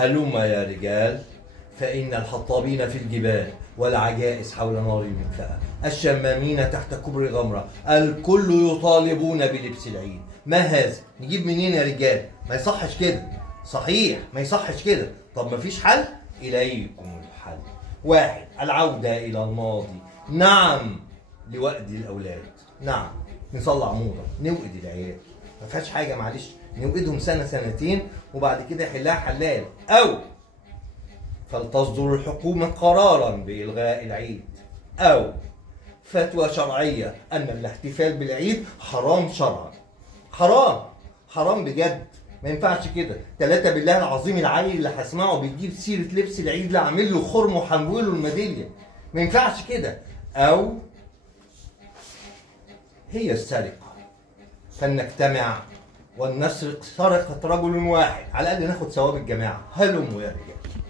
هلم يا رجال، فإن الحطابين في الجبال والعجائز حول نار المدفأة، الشمامين تحت كبر غمرة، الكل يطالبون بلبس العيد. ما هذا؟ نجيب منين يا رجال؟ ما يصحش كده. صحيح ما يصحش كده. طب ما فيش حل؟ إليكم الحل. واحد، العودة إلى الماضي. نعم، لوأد الأولاد. نعم، نصلع موضة، نوقد العيال. ما فيهاش حاجة، معلش، نوقدهم سنة سنتين وبعد كده يحلها حلال. أو فلتصدر الحكومة قرارا بإلغاء العيد، أو فتوى شرعية أن الاحتفال بالعيد حرام شرعا. حرام، حرام بجد، ما ينفعش كده. 3 بالله العظيم العيل اللي هسمعه بيجيب سيرة لبس العيد لا عامل له خرم وحنوله الميدالية، ما ينفعش كده. أو هي السرقة، فلنجتمع ولنسرق سرقة رجل واحد، على الأقل ناخد ثواب الجماعة. هلموا يا رجال.